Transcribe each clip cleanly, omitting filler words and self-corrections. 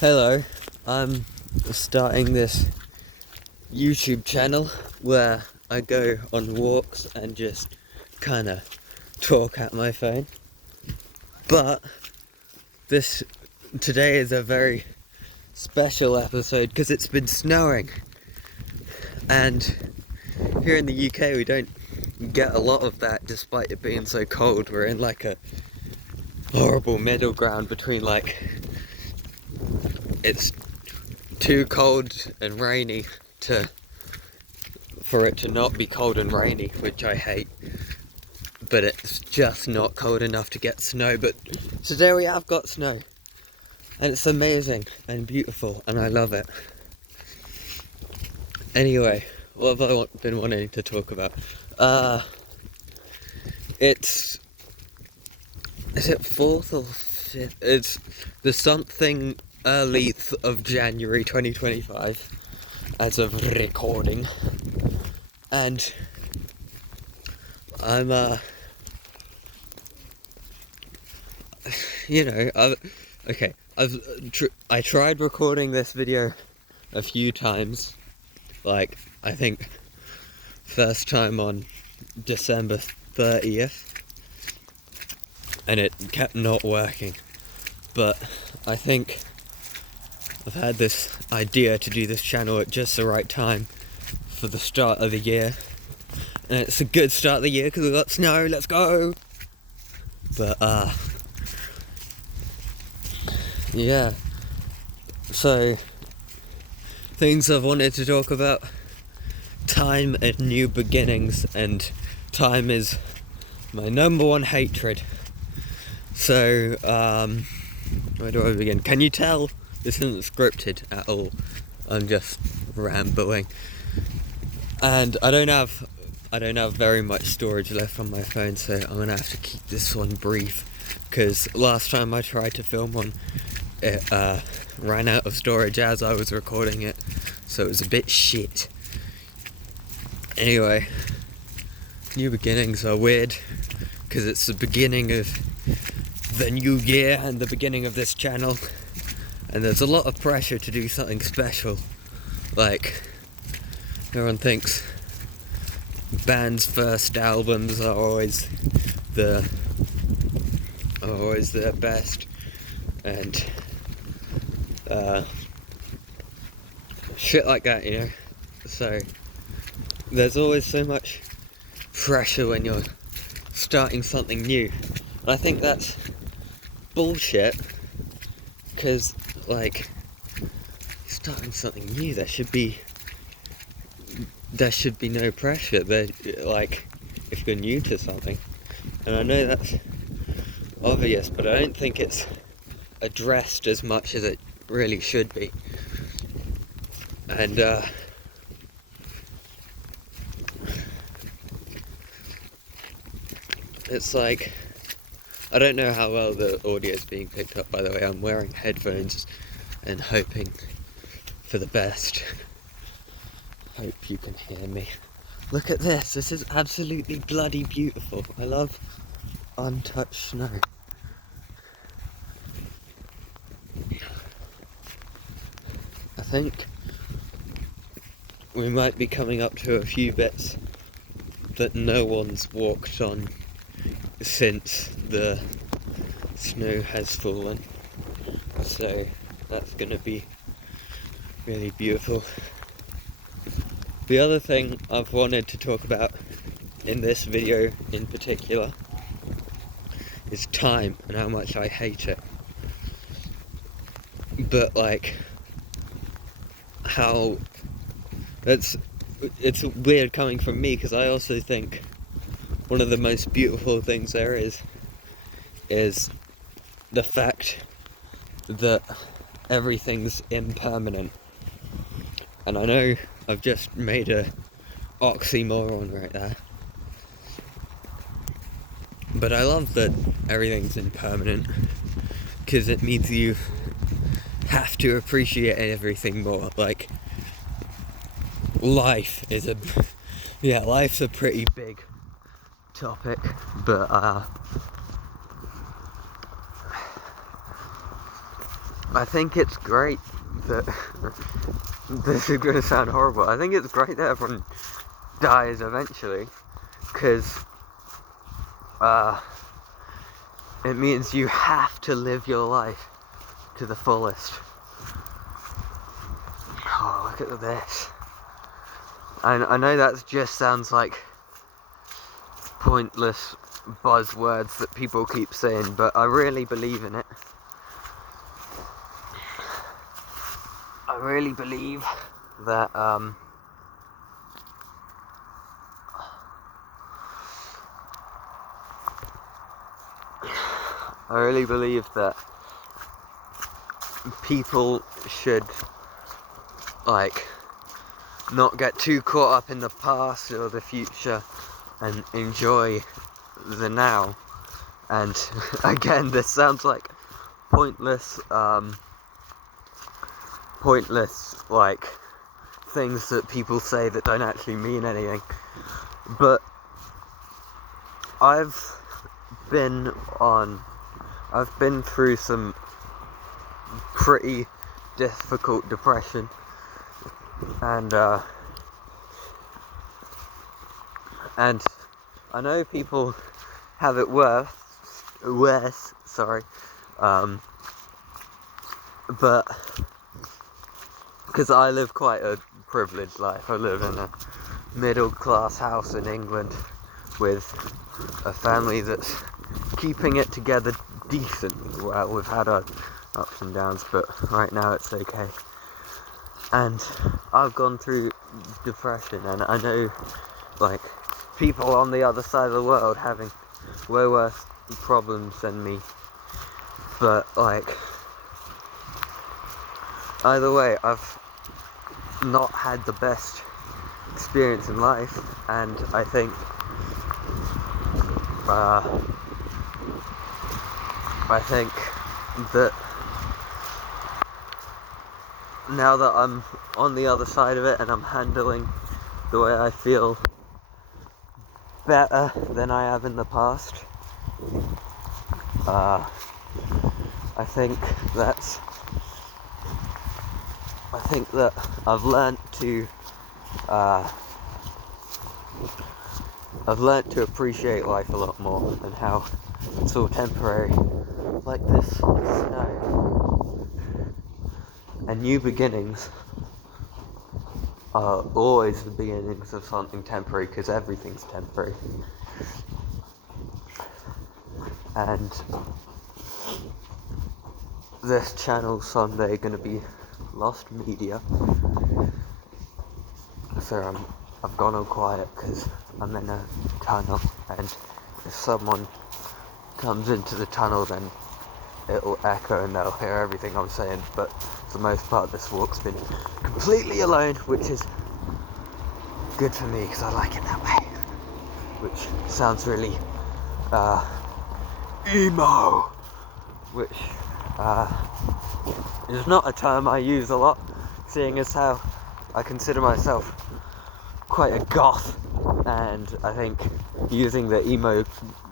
Hello, I'm starting this YouTube channel where I go on walks and just kind of talk at my phone. But today is a very special episode because it's been snowing, and here in the UK we don't get a lot of that despite it being so cold. We're in like a horrible middle ground between it's too cold and rainy for it to not be cold and rainy, which I hate, but it's just not cold enough to get snow. But today we have got snow, and it's amazing and beautiful, and I love it. Anyway, what have I been wanting to talk about? Is it 4th or 5th? It's the something early of January 2025 as of recording, and I'm I tried recording this video a few times, I think first time on December 30th, and it kept not working. But I think I've had this idea to do this channel at just the right time for the start of the year, and it's a good start of the year because we got snow. Let's go. But yeah, so things I've wanted to talk about: time and new beginnings, and time is my number one hatred. So where do I begin? Can you tell this isn't scripted at all? I'm just rambling, and I don't have very much storage left on my phone, so I'm gonna have to keep this one brief, because last time I tried to film one, it ran out of storage as I was recording it, so it was a bit shit. Anyway, new beginnings are weird because it's the beginning of the new year and the beginning of this channel, and there's a lot of pressure to do something special. Like, everyone thinks bands' first albums are always the best, and shit like that, you know. So there's always so much pressure when you're starting something new, and I think that's bullshit, because starting something new, there should be no pressure there, if you're new to something. And I know that's obvious, but I don't think it's addressed as much as it really should be. And it's like, I don't know how well the audio is being picked up, by the way. I'm wearing headphones and hoping for the best. Hope you can hear me. Look at this. This is absolutely bloody beautiful. I love untouched snow. I think we might be coming up to a few bits that no one's walked on since the snow has fallen, so that's gonna be really beautiful. The other thing I've wanted to talk about in this video in particular is time and how much I hate it. But it's weird coming from me, because I also think one of the most beautiful things there is the fact that everything's impermanent. And I know I've just made a oxymoron right there, but I love that everything's impermanent, because it means you have to appreciate everything more. Life's a pretty big topic, but I think it's great that this is going to sound horrible. I think it's great that everyone dies eventually, because it means you have to live your life to the fullest. Oh, look at this. I know that just sounds like pointless buzzwords that people keep saying, but I really believe in it. I really believe that people should, like, not get too caught up in the past or the future and enjoy the now. And again, this sounds like pointless like things that people say that don't actually mean anything, but I've been through some pretty difficult depression, and I know people have it worse, but because I live quite a privileged life. I live in a middle class house in England with a family that's keeping it together decently well. We've had our ups and downs, but right now it's okay. And I've gone through depression, and I know, like, people on the other side of the world having way worse problems than me, but, like, either way, I've not had the best experience in life, and I think that now that I'm on the other side of it and I'm handling the way I feel better than I have in the past, I think that I've learnt to appreciate life a lot more, and how it's all temporary, like this snow. And new beginnings are always the beginnings of something temporary, because everything's temporary. And this channel's someday going to be lost media, so I've gone all quiet because I'm in a tunnel, and if someone comes into the tunnel, then it'll echo and they'll hear everything I'm saying. But for the most part, this walk's been completely alone, which is good for me because I like it that way, which sounds really emo, which is not a term I use a lot, seeing as how I consider myself quite a goth, and I think using the emo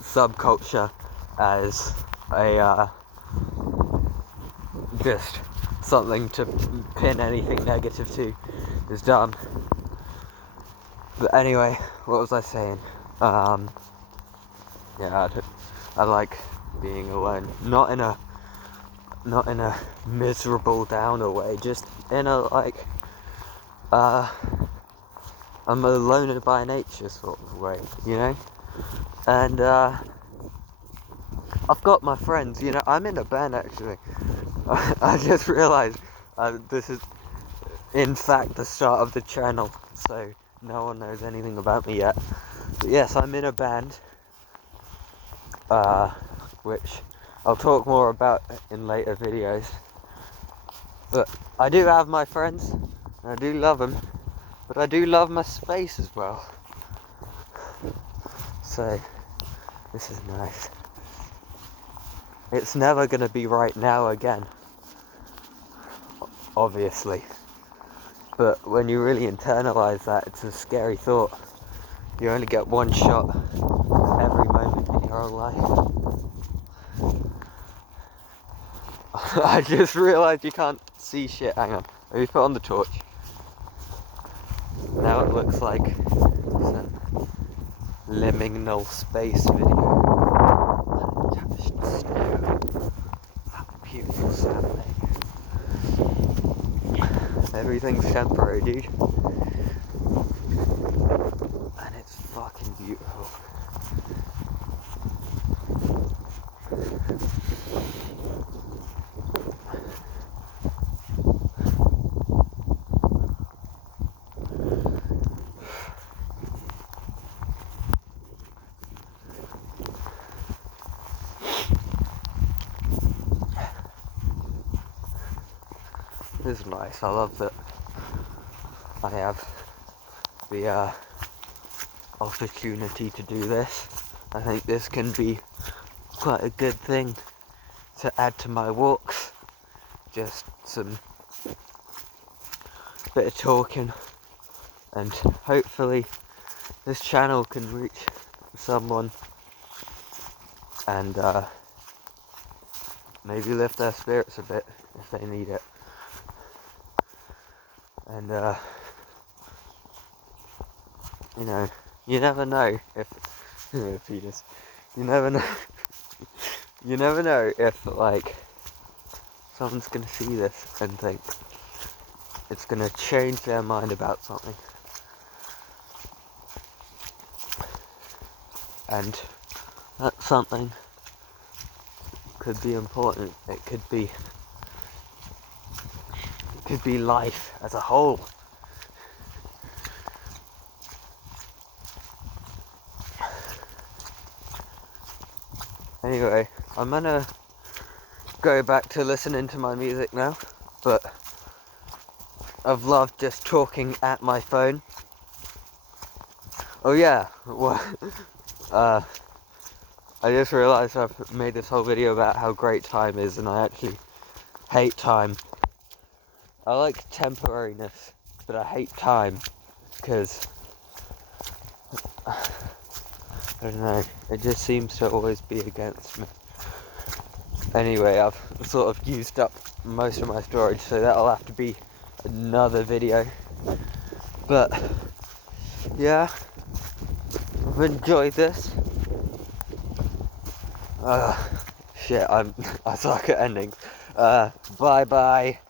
subculture as a just something to pin anything negative to is dumb. But anyway, what was I saying? Yeah, I like being alone, not in a miserable downer way, just in a, like, I'm a loner by nature sort of way, you know? And I've got my friends, you know. I'm in a band, actually. I just realised this is in fact the start of the channel, so no one knows anything about me yet. But yes, I'm in a band, which I'll talk more about in later videos. But I do have my friends, and I do love them, but I do love my space as well. So this is nice. It's never going to be right now again, obviously. But when you really internalize that, it's a scary thought. You only get one shot every moment in your whole life. I just realised you can't see shit. Hang on. Let me put on the torch. Now it looks like some liminal space video. Untouched snow. How beautiful Saturday. Everything's temporary, dude. And it's fucking beautiful. This is nice. I love that I have the opportunity to do this. I think this can be quite a good thing to add to my walks. Just some bit of talking, and hopefully this channel can reach someone and maybe lift their spirits a bit if they need it. And you know, you never know if penis. You never know. You never know if like someone's gonna see this and think it's gonna change their mind about something. And that something could be important. It could be life as a whole. Anyway, I'm gonna go back to listening to my music now, but I've loved just talking at my phone. Oh yeah, well, I just realised I've made this whole video about how great time is, and I actually hate time. I like temporariness, but I hate time, because, I don't know, it just seems to always be against me. Anyway, I've sort of used up most of my storage, so that'll have to be another video. But, yeah, I've enjoyed this. Shit, I suck at endings. Bye bye.